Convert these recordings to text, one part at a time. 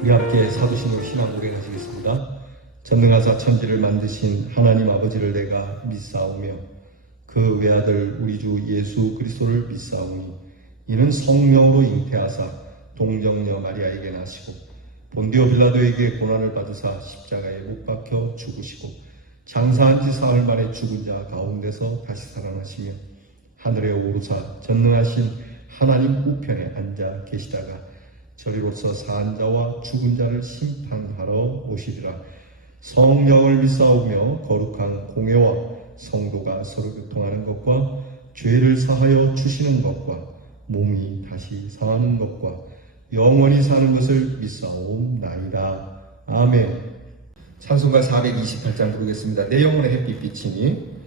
우리 함께 사도신으로 신앙 고백하시겠습니다. 전능하사 천지를 만드신 하나님 아버지를 내가 믿사오며 그 외아들 우리 주 예수 그리스도를 믿사오니 이는 성령으로 잉태하사 동정녀 마리아에게 나시고 본디오 빌라도에게 고난을 받으사 십자가에 못 박혀 죽으시고 장사한 지 사흘 만에 죽은 자 가운데서 다시 살아나시며 하늘에 오르사 전능하신 하나님 우편에 앉아 계시다가 저리로서 사한 자와 죽은 자를 심판하러 오시리라. 성령을 믿사오며 거룩한 공예와 성도가 서로 교통하는 것과 죄를 사하여 주시는 것과 몸이 다시 상하는 것과 영원히 사는 것을 믿사옵나이다. 아멘. 찬송가 428장 부르겠습니다. 내 영혼의 햇빛 비치니.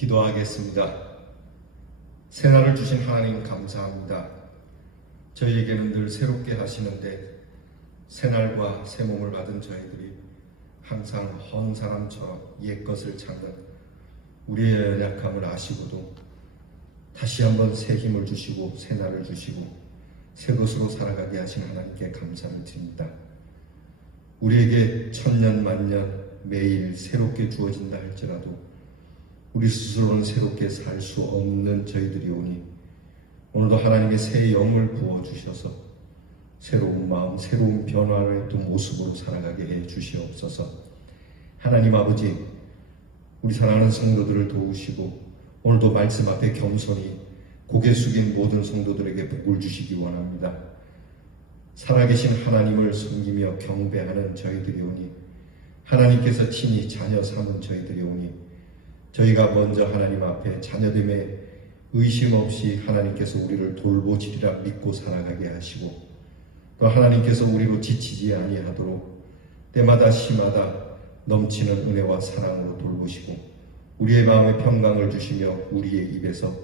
기도하겠습니다. 새날을 주신 하나님 감사합니다. 저희에게는 늘 새롭게 하시는데 새날과 새 몸을 받은 저희들이 항상 헌 사람처럼 옛것을 찾는 우리의 연약함을 아시고도 다시 한번 새 힘을 주시고 새 날을 주시고 새 것으로 살아가게 하신 하나님께 감사를 드립니다. 우리에게 천년 만년 매일 새롭게 주어진다 할지라도 우리 스스로는 새롭게 살 수 없는 저희들이 오니 오늘도 하나님의 새 영을 부어주셔서 새로운 마음, 새로운 변화를 또 모습으로 살아가게 해 주시옵소서. 하나님 아버지, 우리 사랑하는 성도들을 도우시고 오늘도 말씀 앞에 겸손히 고개 숙인 모든 성도들에게 복을 주시기 원합니다. 살아계신 하나님을 섬기며 경배하는 저희들이 오니 하나님께서 친히 자녀 삼은 저희들이 오니 저희가 먼저 하나님 앞에 자녀됨에 의심 없이 하나님께서 우리를 돌보시리라 믿고 살아가게 하시고 또 하나님께서 우리로 지치지 아니하도록 때마다 시마다 넘치는 은혜와 사랑으로 돌보시고 우리의 마음에 평강을 주시며 우리의 입에서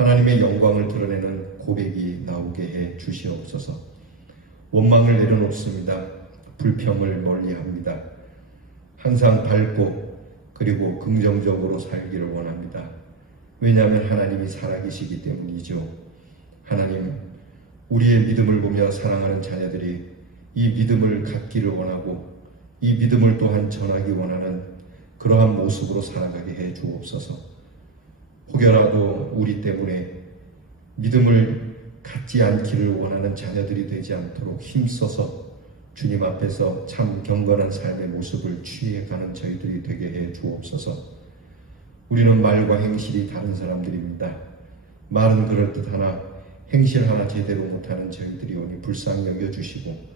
하나님의 영광을 드러내는 고백이 나오게 해 주시옵소서. 원망을 내려놓습니다. 불평을 멀리합니다. 항상 밝고 그리고 긍정적으로 살기를 원합니다. 왜냐하면 하나님이 살아계시기 때문이죠. 하나님, 우리의 믿음을 보며 사랑하는 자녀들이 이 믿음을 갖기를 원하고 이 믿음을 또한 전하기 원하는 그러한 모습으로 살아가게 해 주옵소서. 혹여라도 우리 때문에 믿음을 갖지 않기를 원하는 자녀들이 되지 않도록 힘써서 주님 앞에서 참 경건한 삶의 모습을 취해가는 저희들이 되게 해 주옵소서. 우리는 말과 행실이 다른 사람들입니다. 말은 그럴듯하나 행실 하나 제대로 못하는 저희들이 오니 불쌍히 여겨주시고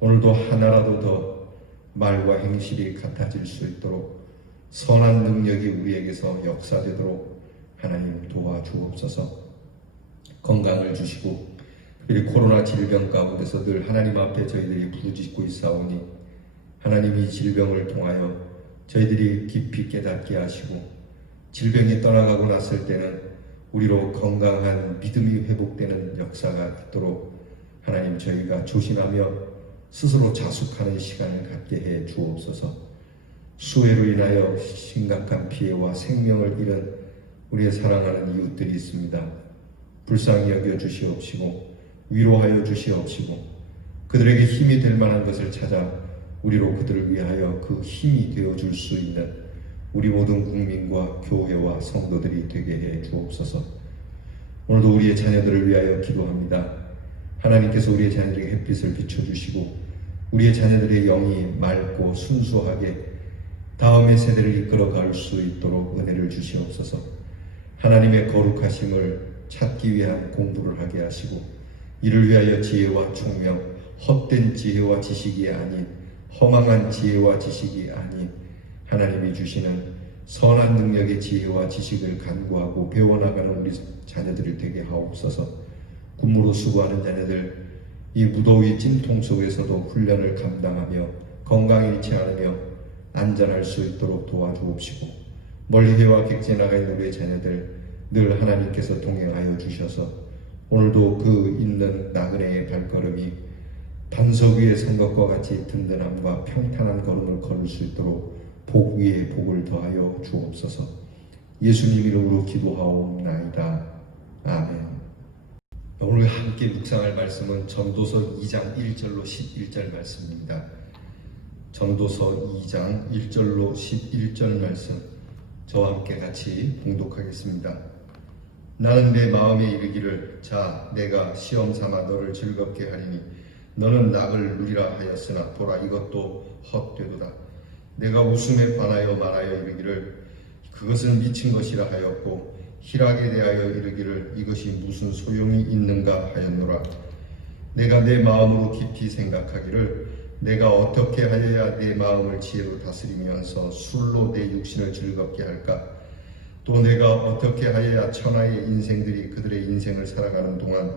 오늘도 하나라도 더 말과 행실이 같아질 수 있도록 선한 능력이 우리에게서 역사되도록 하나님 도와주옵소서. 건강을 주시고 그리고 코로나 질병 가운데서 늘 하나님 앞에 저희들이 부르짖고 있사오니 하나님이 질병을 통하여 저희들이 깊이 깨닫게 하시고 질병이 떠나가고 났을 때는 우리로 건강한 믿음이 회복되는 역사가 있도록 하나님 저희가 조심하며 스스로 자숙하는 시간을 갖게 해 주옵소서. 수해로 인하여 심각한 피해와 생명을 잃은 우리의 사랑하는 이웃들이 있습니다. 불쌍히 여겨 주시옵시고 위로하여 주시옵시고 그들에게 힘이 될 만한 것을 찾아 우리로 그들을 위하여 그 힘이 되어줄 수 있는 우리 모든 국민과 교회와 성도들이 되게 해 주옵소서. 오늘도 우리의 자녀들을 위하여 기도합니다. 하나님께서 우리의 자녀들에게 햇빛을 비춰주시고 우리의 자녀들의 영이 맑고 순수하게 다음의 세대를 이끌어갈 수 있도록 은혜를 주시옵소서. 하나님의 거룩하심을 찾기 위한 공부를 하게 하시고 이를 위하여 지혜와 총명, 헛된 지혜와 지식이 아닌 허망한 지혜와 지식이 아닌 하나님이 주시는 선한 능력의 지혜와 지식을 간구하고 배워나가는 우리 자녀들이 되게 하옵소서. 군무로 수고하는 자녀들 이 무더위 찜통 속에서도 훈련을 감당하며 건강 잃지 않으며 안전할 수 있도록 도와주옵시고 멀리 해와 객지에 나가 있는 우리의 자녀들 늘 하나님께서 동행하여 주셔서 오늘도 그 있는 나그네의 발걸음이 반석 위에 선 것과 같이 든든함과 평탄한 걸음을 걸을 수 있도록 복 위에 복을 더하여 주옵소서. 예수님 이름으로 기도하옵나이다. 아멘. 오늘 함께 묵상할 말씀은 전도서 2장 1절로 11절 말씀입니다. 전도서 2장 1절로 11절 말씀 저와 함께 같이 봉독하겠습니다. 나는 내 마음에 이르기를 자 내가 시험 삼아 너를 즐겁게 하리니 너는 낙을 누리라 하였으나 보라 이것도 헛되도다. 내가 웃음에 관하여 말하여 이르기를 그것은 미친 것이라 하였고 희락에 대하여 이르기를 이것이 무슨 소용이 있는가 하였노라. 내가 내 마음으로 깊이 생각하기를 내가 어떻게 하여야 내 마음을 지혜로 다스리면서 술로 내 육신을 즐겁게 할까? 또 내가 어떻게 하여야 천하의 인생들이 그들의 인생을 살아가는 동안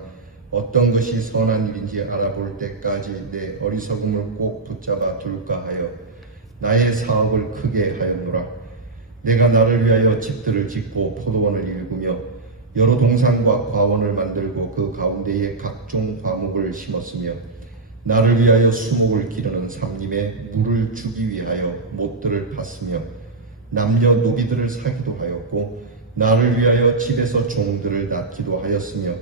어떤 것이 선한 일인지 알아볼 때까지 내 어리석음을 꼭 붙잡아 둘까 하여 나의 사업을 크게 하였노라. 내가 나를 위하여 집들을 짓고 포도원을 일구며 여러 동산과 과원을 만들고 그 가운데에 각종 과목을 심었으며 나를 위하여 수목을 기르는 삼림에 물을 주기 위하여 못들을 팠으며 남녀 노비들을 사기도 하였고 나를 위하여 집에서 종들을 낳기도 하였으며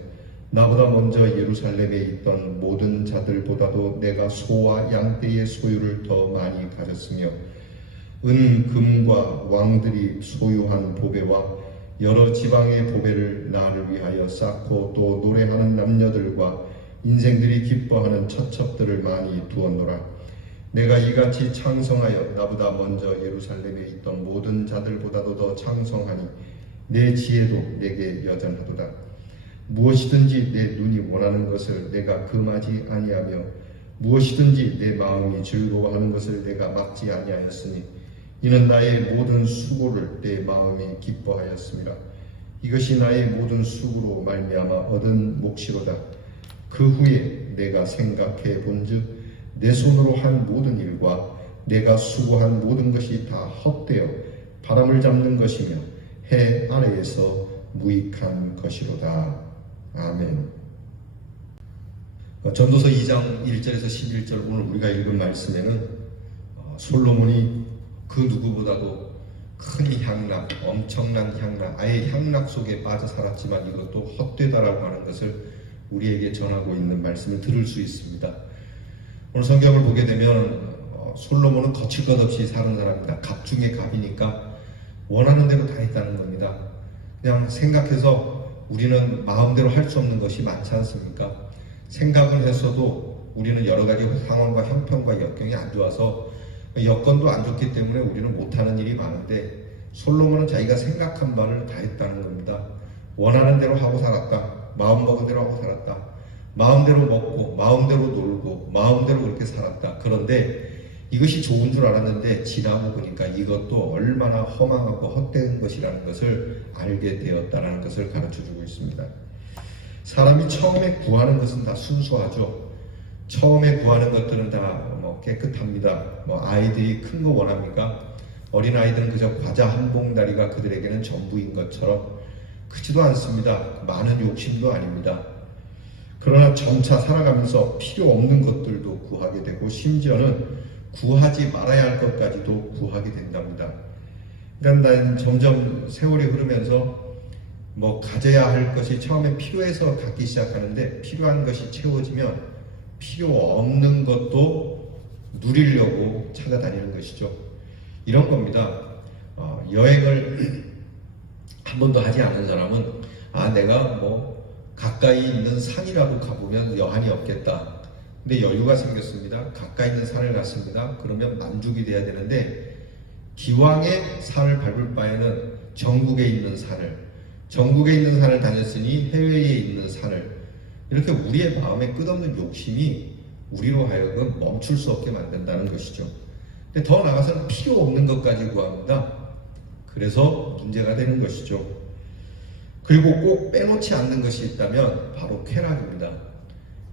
나보다 먼저 예루살렘에 있던 모든 자들보다도 내가 소와 양떼의 소유를 더 많이 가졌으며 은, 금과 왕들이 소유한 보배와 여러 지방의 보배를 나를 위하여 쌓고 또 노래하는 남녀들과 인생들이 기뻐하는 처첩들을 많이 두었노라. 내가 이같이 창성하여 나보다 먼저 예루살렘에 있던 모든 자들보다도 더 창성하니 내 지혜도 내게 여전하도다. 무엇이든지 내 눈이 원하는 것을 내가 금하지 아니하며 무엇이든지 내 마음이 즐거워하는 것을 내가 막지 아니하였으니 이는 나의 모든 수고를 내 마음이 기뻐하였습니다. 이것이 나의 모든 수고로 말미암아 얻은 몫이로다. 그 후에 내가 생각해 본즉 내 손으로 한 모든 일과 내가 수고한 모든 것이 다 헛되어 바람을 잡는 것이며 해 아래에서 무익한 것이로다. 아멘. 전도서 2장 1절에서 11절 오늘 우리가 읽은 말씀에는 솔로몬이 그 누구보다도 큰 향락, 엄청난 향락, 아예 향락 속에 빠져 살았지만 이것도 헛되다라고 하는 것을 우리에게 전하고 있는 말씀을 들을 수 있습니다. 오늘 성경을 보게 되면 솔로몬은 거칠 것 없이 사는 사람입니다. 갑 중에 갑이니까 원하는 대로 다 했다는 겁니다. 그냥 생각해서 우리는 마음대로 할 수 없는 것이 많지 않습니까? 생각을 했어도 우리는 여러 가지 상황과 형편과 여건이 안 좋아서 여건도 안 좋기 때문에 우리는 못하는 일이 많은데 솔로몬은 자기가 생각한 바를 다 했다는 겁니다. 원하는 대로 하고 살았다. 마음먹은 대로 하고 살았다. 마음대로 먹고 마음대로 놀고 마음대로 그렇게 살았다. 그런데 이것이 좋은 줄 알았는데 지나고 보니까 이것도 얼마나 허망하고 헛된 것이라는 것을 알게 되었다는 것을 가르쳐주고 있습니다. 사람이 처음에 구하는 것은 다 순수하죠. 처음에 구하는 것들은 다 깨끗합니다. 아이들이 큰 거 원합니까? 어린아이들은 그저 과자 한 봉다리가 그들에게는 전부인 것처럼 크지도 않습니다. 많은 욕심도 아닙니다. 그러나 점차 살아가면서 필요 없는 것들도 구하게 되고 심지어는 구하지 말아야 할 것까지도 구하게 된답니다. 그러니까 난 점점 세월이 흐르면서 가져야 할 것이 처음에 필요해서 갖기 시작하는데 필요한 것이 채워지면 필요 없는 것도 누리려고 찾아다니는 것이죠. 이런 겁니다. 여행을 한 번도 하지 않은 사람은 내가 가까이 있는 산이라도 가보면 여한이 없겠다. 근데 여유가 생겼습니다. 가까이 있는 산을 갔습니다. 그러면 만족이 돼야 되는데 기왕에 산을 밟을 바에는 전국에 있는 산을 다녔으니 해외에 있는 산을 이렇게 우리의 마음에 끝없는 욕심이 우리로 하여금 멈출 수 없게 만든다는 것이죠. 근데 더 나아가서는 필요 없는 것까지 구합니다. 그래서 문제가 되는 것이죠. 그리고 꼭 빼놓지 않는 것이 있다면 바로 쾌락입니다.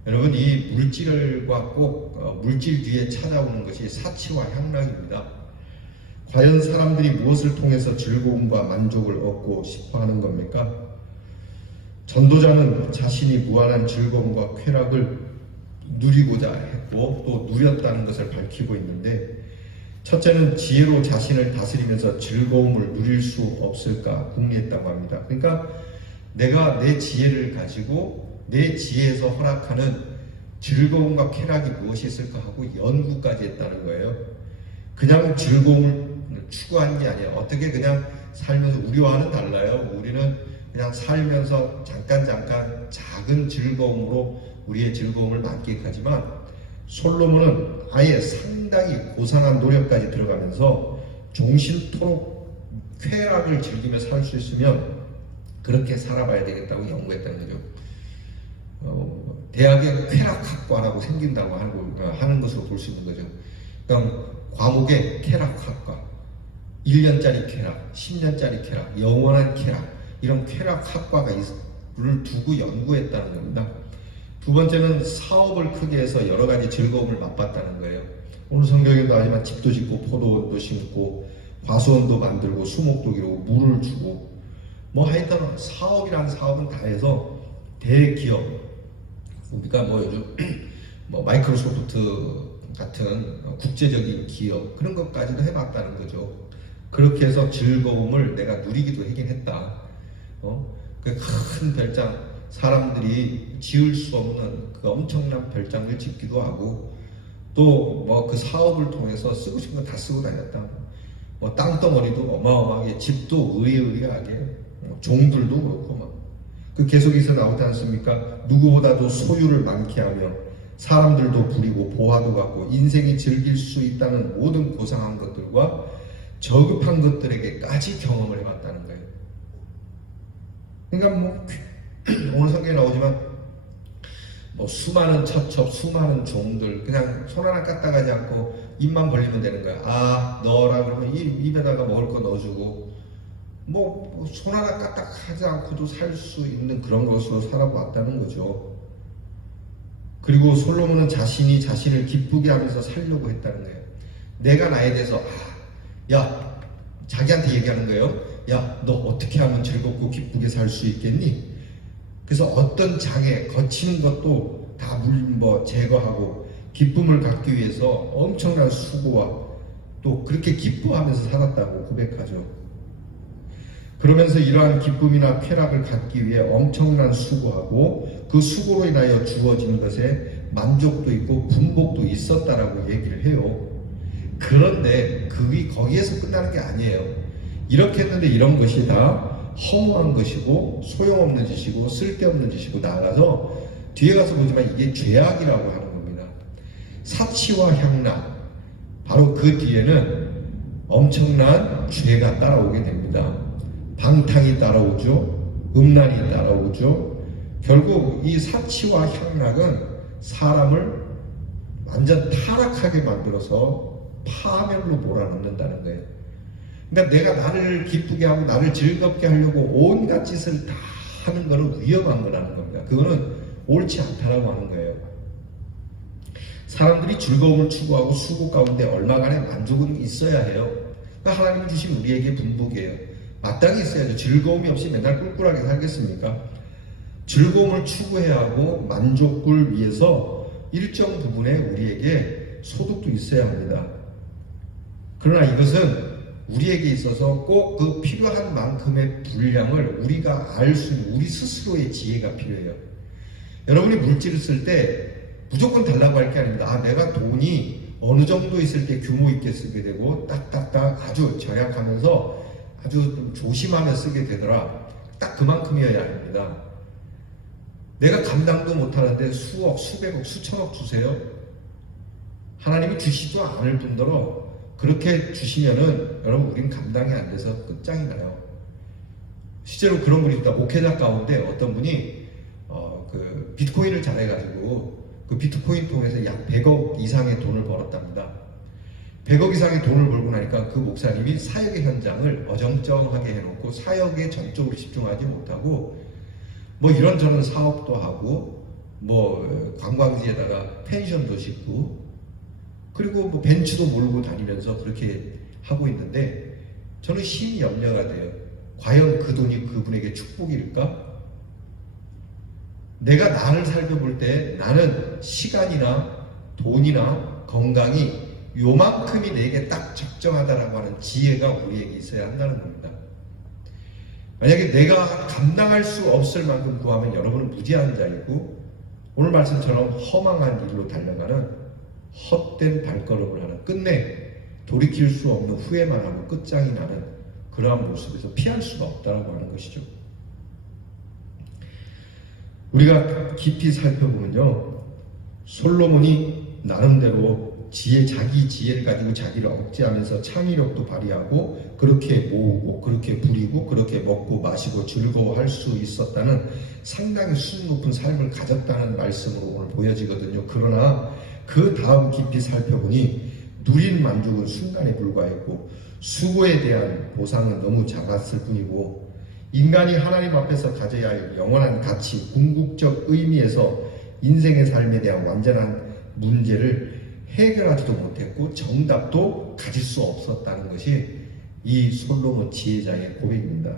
여러분, 이 물질과 꼭 물질 뒤에 찾아오는 것이 사치와 향락입니다. 과연 사람들이 무엇을 통해서 즐거움과 만족을 얻고 싶어 하는 겁니까? 전도자는 자신이 무한한 즐거움과 쾌락을 누리고자 했고 또 누렸다는 것을 밝히고 있는데, 첫째는 지혜로 자신을 다스리면서 즐거움을 누릴 수 없을까 궁리했다고 합니다. 그러니까 내가 내 지혜를 가지고 내 지혜에서 허락하는 즐거움과 쾌락이 무엇이 있을까 하고 연구까지 했다는 거예요. 그냥 즐거움을 추구하는 게 아니에요. 어떻게 그냥 살면서, 우리와는 달라요. 우리는 그냥 살면서 잠깐 작은 즐거움으로 우리의 즐거움을 만끽하지만 솔로몬은 아예 상당히 고상한 노력까지 들어가면서 종신토록 쾌락을 즐기며 살 수 있으면 그렇게 살아봐야 되겠다고 연구했다는 거죠. 대학에 쾌락학과라고 생긴다고 하는 것으로 볼 수 있는 거죠. 그러니까 과목에 쾌락학과, 1년짜리 쾌락, 10년짜리 쾌락, 영원한 쾌락, 이런 쾌락학과가 를 두고 연구했다는 겁니다. 두 번째는 사업을 크게 해서 여러 가지 즐거움을 맛봤다는 거예요. 오늘 성경에도 하지만 집도 짓고 포도원도 심고 과수원도 만들고 수목도 기르고 물을 주고 하여튼 사업이라는 사업은 다 해서 대기업, 우리가 요즘 마이크로소프트 같은 국제적인 기업 그런 것까지도 해봤다는 거죠. 그렇게 해서 즐거움을 내가 누리기도 하긴 했다. 그 큰 별장, 사람들이 지을 수 없는 그 엄청난 별장을 짓기도 하고 또 그 사업을 통해서 쓰고 싶은 거 다 쓰고 다녔다. 땅덩어리도 어마어마하게, 집도 의리하게, 종들도 그렇고 그 계속해서 나오지 않습니까? 누구보다도 소유를 많게 하며 사람들도 부리고 보화도 갖고 인생이 즐길 수 있다는 모든 고상한 것들과 저급한 것들에게까지 경험을 해봤다는 거예요. 그러니까 오늘 성경에 나오지만 수많은 첩첩, 수많은 종들, 그냥 손 하나 까딱하지 않고 입만 벌리면 되는 거야. 넣어라 그러면 입에다가 먹을 거 넣어주고 손 하나 까딱하지 않고도 살 수 있는 그런 것으로 살아왔다는 거죠. 그리고 솔로몬은 자신이 자신을 기쁘게 하면서 살려고 했다는 거예요. 내가 나에 대해서 자기한테 얘기하는 거예요. 야, 너 어떻게 하면 즐겁고 기쁘게 살 수 있겠니? 그래서 어떤 장애, 거치는 것도 다 제거하고 기쁨을 갖기 위해서 엄청난 수고와 또 그렇게 기뻐하면서 살았다고 고백하죠. 그러면서 이러한 기쁨이나 쾌락을 갖기 위해 엄청난 수고하고 그 수고로 인하여 주어지는 것에 만족도 있고 분복도 있었다라고 얘기를 해요. 그런데 거기에서 끝나는 게 아니에요. 이렇게 했는데 이런 것이 다 허무한 것이고 소용없는 짓이고 쓸데없는 짓이고 나아가서 뒤에 가서 보지만 이게 죄악이라고 하는 겁니다. 사치와 향락, 바로 그 뒤에는 엄청난 죄가 따라오게 됩니다. 방탕이 따라오죠. 음란이 따라오죠. 결국 이 사치와 향락은 사람을 완전 타락하게 만들어서 파멸로 몰아넣는다는 거예요. 그러니까 내가 나를 기쁘게 하고 나를 즐겁게 하려고 온갖 짓을 다 하는 것은 위험한 거라는 겁니다. 그거는 옳지 않다라고 하는 거예요. 사람들이 즐거움을 추구하고 수고 가운데 얼마간의 만족은 있어야 해요. 그러니까 하나님 주신 우리에게 분복이에요. 마땅히 있어야죠. 즐거움이 없이 맨날 꿀꿀하게 살겠습니까? 즐거움을 추구해야 하고 만족을 위해서 일정 부분에 우리에게 소득도 있어야 합니다. 그러나 이것은 우리에게 있어서 꼭 그 필요한 만큼의 분량을 우리가 알 수 있는 우리 스스로의 지혜가 필요해요. 여러분이 물질을 쓸 때 무조건 달라고 할 게 아닙니다. 내가 돈이 어느 정도 있을 때 규모 있게 쓰게 되고 딱딱딱 아주 절약하면서 아주 좀 조심하며 쓰게 되더라. 딱 그만큼이어야 합니다. 내가 감당도 못하는데 수억, 수백억, 수천억 주세요. 하나님이 주시지도 않을 뿐더러 그렇게 주시면은 여러분 우린 감당이 안 돼서 끝장이 나요. 실제로 그런 분이 있다. 목회자 가운데 어떤 분이 그 비트코인을 잘해가지고 그 비트코인 통해서 약 100억 이상의 돈을 벌었답니다. 100억 이상의 돈을 벌고 나니까 그 목사님이 사역의 현장을 어정쩡하게 해놓고 사역에 전적으로 집중하지 못하고 뭐 이런저런 사업도 하고 뭐 관광지에다가 펜션도 짓고 그리고 뭐 벤츠도 몰고 다니면서 그렇게 하고 있는데 저는 심히 염려가 돼요. 과연 그 돈이 그분에게 축복일까? 내가 나를 살펴볼 때 나는 시간이나 돈이나 건강이 요만큼이 내게 딱 적정하다라고 하는 지혜가 우리에게 있어야 한다는 겁니다. 만약에 내가 감당할 수 없을 만큼 구하면 여러분은 무지한 자이고 오늘 말씀처럼 허망한 일로 달려가는 헛된 발걸음을 하는 끝내 돌이킬 수 없는 후회만 하고 끝장이 나는 그러한 모습에서 피할 수가 없다라고 하는 것이죠. 우리가 깊이 살펴보면요, 솔로몬이 나름대로 자기 지혜를 가지고 자기를 억제하면서 창의력도 발휘하고 그렇게 모으고 그렇게 부리고 그렇게 먹고 마시고 즐거워할 수 있었다는 상당히 수준 높은 삶을 가졌다는 말씀으로 오늘 보여지거든요. 그러나 그 다음 깊이 살펴보니 누린 만족은 순간에 불과했고 수고에 대한 보상은 너무 작았을 뿐이고 인간이 하나님 앞에서 가져야 할 영원한 가치, 궁극적 의미에서 인생의 삶에 대한 완전한 문제를 해결하지도 못했고 정답도 가질 수 없었다는 것이 이 솔로몬 지혜자의 고백입니다.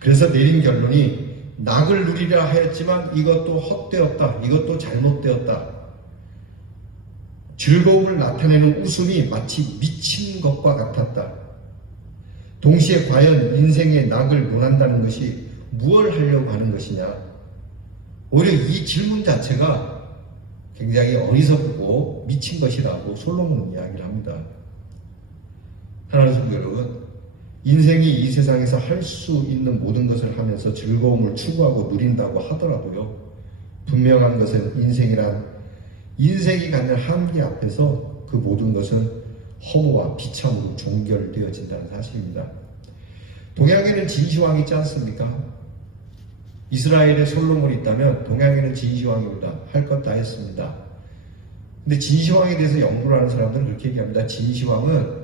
그래서 내린 결론이 낙을 누리려 하였지만 이것도 헛되었다. 이것도 잘못되었다. 즐거움을 나타내는 웃음이 마치 미친 것과 같았다. 동시에 과연 인생의 낙을 논한다는 것이 무엇을 하려고 하는 것이냐. 오히려 이 질문 자체가 굉장히 어리석고 미친 것이라고 솔로몬은 이야기를 합니다. 하나님 성도 여러분, 인생이 이 세상에서 할 수 있는 모든 것을 하면서 즐거움을 추구하고 누린다고 하더라도요, 분명한 것은 인생이 갖는 한계 앞에서 그 모든 것은 허무와 비참으로 종결되어진다는 사실입니다. 동양에는 진시황이 있지 않습니까? 이스라엘에 솔로몬이 있다면 동양에는 진시황입니다. 할 것 다 했습니다. 근데 진시황에 대해서 연구를 하는 사람들은 그렇게 얘기합니다. 진시황은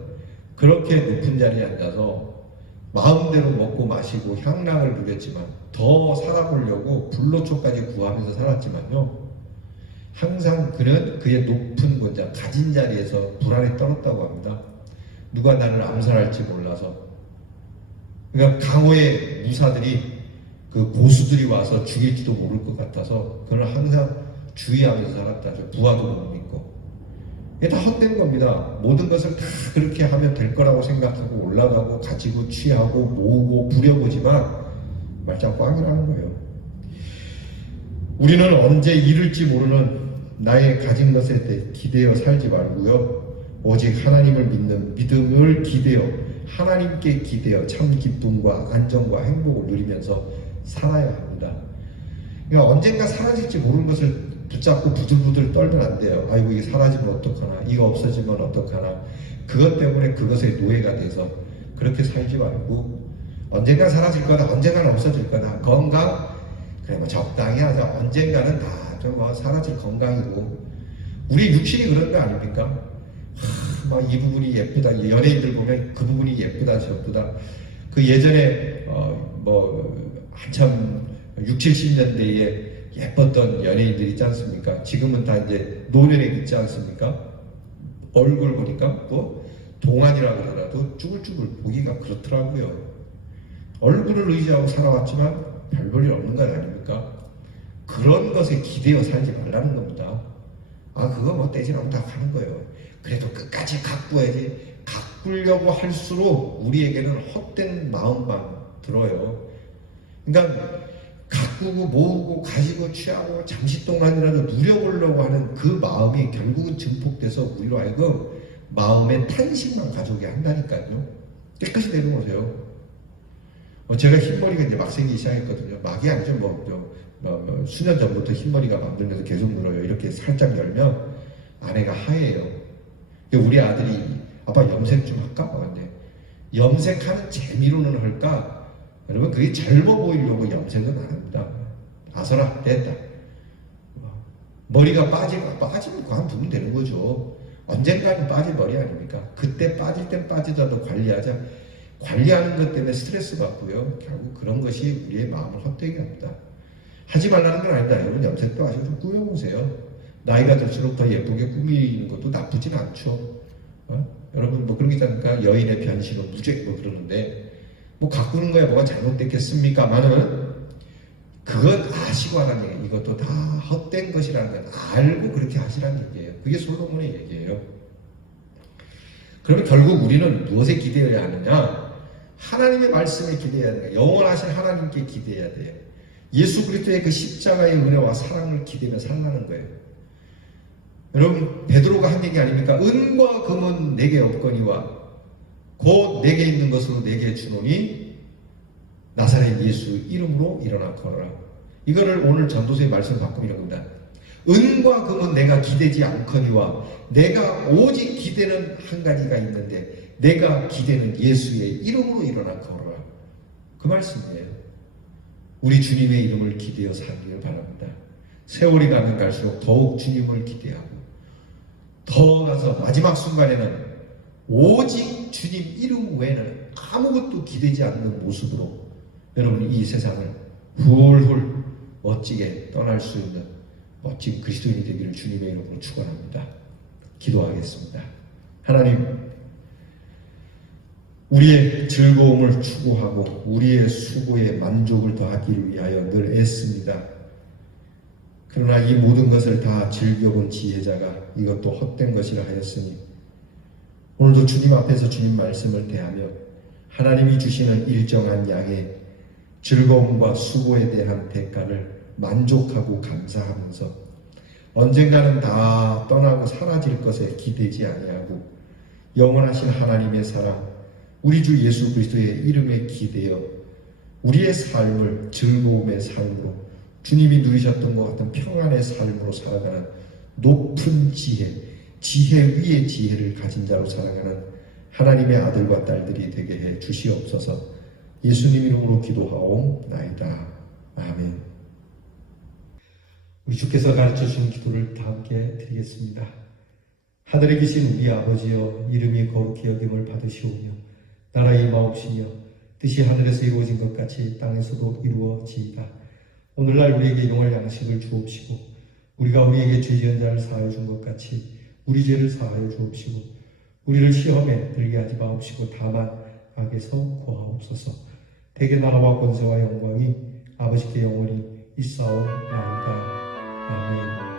그렇게 높은 자리에 앉아서 마음대로 먹고 마시고 향락을 누렸지만 더 살아보려고 불로초까지 구하면서 살았지만요, 항상 그는 그의 높은 권자, 가진 자리에서 불안에 떨었다고 합니다. 누가 나를 암살할지 몰라서. 그러니까 강호의 무사들이 그 고수들이 와서 죽일지도 모를 것 같아서 그는 항상 주의하면서 살았다죠. 부하도 못 믿고. 이게 다 헛된 겁니다. 모든 것을 다 그렇게 하면 될 거라고 생각하고 올라가고 가지고 취하고 모으고 부려보지만 말짱 꽝이라는 거예요. 우리는 언제 잃을지 모르는 나의 가진 것에 대해 기대어 살지 말고요. 오직 하나님을 믿는 믿음을 기대어 하나님께 기대어 참 기쁨과 안정과 행복을 누리면서 살아야 합니다. 그러니까 언젠가 사라질지 모르는 것을 붙잡고 부들부들 떨면 안 돼요. 아이고 이게 사라지면 어떡하나, 이거 없어지면 어떡하나. 그것 때문에 그것의 노예가 돼서 그렇게 살지 말고 언젠가 사라질 거다, 언젠가는 없어질 거다. 건강 그래 뭐 적당히 하자. 언젠가는 다 좀 뭐 사라질 건강이고 우리 육신이 그런 거 아닙니까? 막 이 부분이 예쁘다. 연예인들 보면 그 부분이 예쁘다, 저쁘다. 그 예전에 뭐 한참 60, 70년대에 예뻤던 연예인들이 있지 않습니까? 지금은 다 이제 노년에 있지 않습니까? 얼굴 보니까 뭐 동안이라고 하더라도 쭈글쭈글 보기가 그렇더라고요. 얼굴을 의지하고 살아왔지만 별 볼 일 없는 것 아닙니까? 그런 것에 기대어 살지 말라는 겁니다. 아 그거 뭐 떼지라면 다 가는 거예요. 그래도 끝까지 가꾸어야지. 가꾸려고 할수록 우리에게는 헛된 마음만 들어요. 그러니까 가꾸고 모으고 가지고 취하고 잠시 동안이라도 누려보려고 하는 그 마음이 결국은 증폭돼서 우리로 하여금 마음의 탄식만 가져오게 한다니까요. 깨끗이 내려놓으세요. 제가 흰머리가 이제 막 생기기 시작했거든요. 막이 아니죠. 수년 전부터 흰머리가 만들면서 계속 물어요. 이렇게 살짝 열면 안에가 하얘요. 우리 아들이 아빠 염색 좀 할까? 근데 염색하는 재미로는 할까? 여러분 그게 젊어 보이려고 염색은 안 합니다. 아서라 됐다. 머리가 빠지면 그만 두면 되는 거죠. 언젠가는 빠질 머리 아닙니까? 그때 빠질 땐 빠지더라도 관리하자. 관리하는 것 때문에 스트레스 받고요. 결국 그런 것이 우리의 마음을 헛되게 합니다. 하지 말라는 건 아니다. 여러분 염색도 아시고 좀 꾸며보세요. 나이가 들수록 더 예쁘게 꾸미는 것도 나쁘진 않죠. 여러분 뭐 그런 게 있잖습니까? 여인의 변신은 무죄 뭐 그러는데 뭐 가꾸는 거야 뭐가 잘못됐겠습니까만은 그것 아시고 하라는 얘기예요. 이것도 다 헛된 것이라는 건 알고 그렇게 하시라는 얘기예요. 그게 솔로몬의 얘기예요. 그러면 결국 우리는 무엇에 기대해야 하느냐? 하나님의 말씀에 기대해야 되는 거예요. 영원하신 하나님께 기대해야 돼요. 예수 그리스도의 그 십자가의 은혜와 사랑을 기대며 살라는 거예요. 여러분 베드로가 한 얘기 아닙니까? 은과 금은 내게 없거니와 곧 내게 있는 것으로 내게 주노니 나사렛 예수 이름으로 일어나 걸어라. 이거를 오늘 전도서의 말씀 바꾸면 이런 겁니다. 은과 금은 내가 기대지 않거니와 내가 오직 기대는 한 가지가 있는데 내가 기대는 예수의 이름으로 일어나 걸어라. 그 말씀이에요. 우리 주님의 이름을 기대어 살기를 바랍니다. 세월이 가면 갈수록 더욱 주님을 기대하고 더 가서 마지막 순간에는 오직 주님 이름 외에는 아무것도 기대지 않는 모습으로 여러분 이 세상을 훌훌 멋지게 떠날 수 있는 멋진 그리스도인이 되기를 주님의 이름으로 축원합니다. 기도하겠습니다. 하나님, 우리의 즐거움을 추구하고 우리의 수고에 만족을 더하기를 위하여 늘 애씁니다. 그러나 이 모든 것을 다 즐겨본 지혜자가 이것도 헛된 것이라 하였으니 오늘도 주님 앞에서 주님 말씀을 대하며 하나님이 주시는 일정한 양의 즐거움과 수고에 대한 대가를 만족하고 감사하면서 언젠가는 다 떠나고 사라질 것에 기대지 아니하고 영원하신 하나님의 사랑, 우리 주 예수 그리스도의 이름에 기대어 우리의 삶을 즐거움의 삶으로 주님이 누리셨던 것 같은 평안의 삶으로 살아가는 높은 지혜, 지혜 위의 지혜를 가진 자로 살아가는 하나님의 아들과 딸들이 되게 해 주시옵소서. 예수님 이름으로 기도하옵나이다. 아멘. 우리 주께서 가르쳐주신 기도를 다 함께 드리겠습니다. 하늘에 계신 우리 아버지여, 이름이 거룩히 여김을 받으시오며 나라의 임하옵시며 뜻이 하늘에서 이루어진 것 같이 땅에서도 이루어지이다. 오늘날 우리에게 용할 양식을 주옵시고 우리가 우리에게 죄 지은 자를 사하여 준 것 같이 우리 죄를 사하여 주옵시고 우리를 시험에 들게 하지 마옵시고 다만 악에서 구하옵소서. 대개 나라와 권세와 영광이 아버지께 영원히 있사옵나이다. 아멘.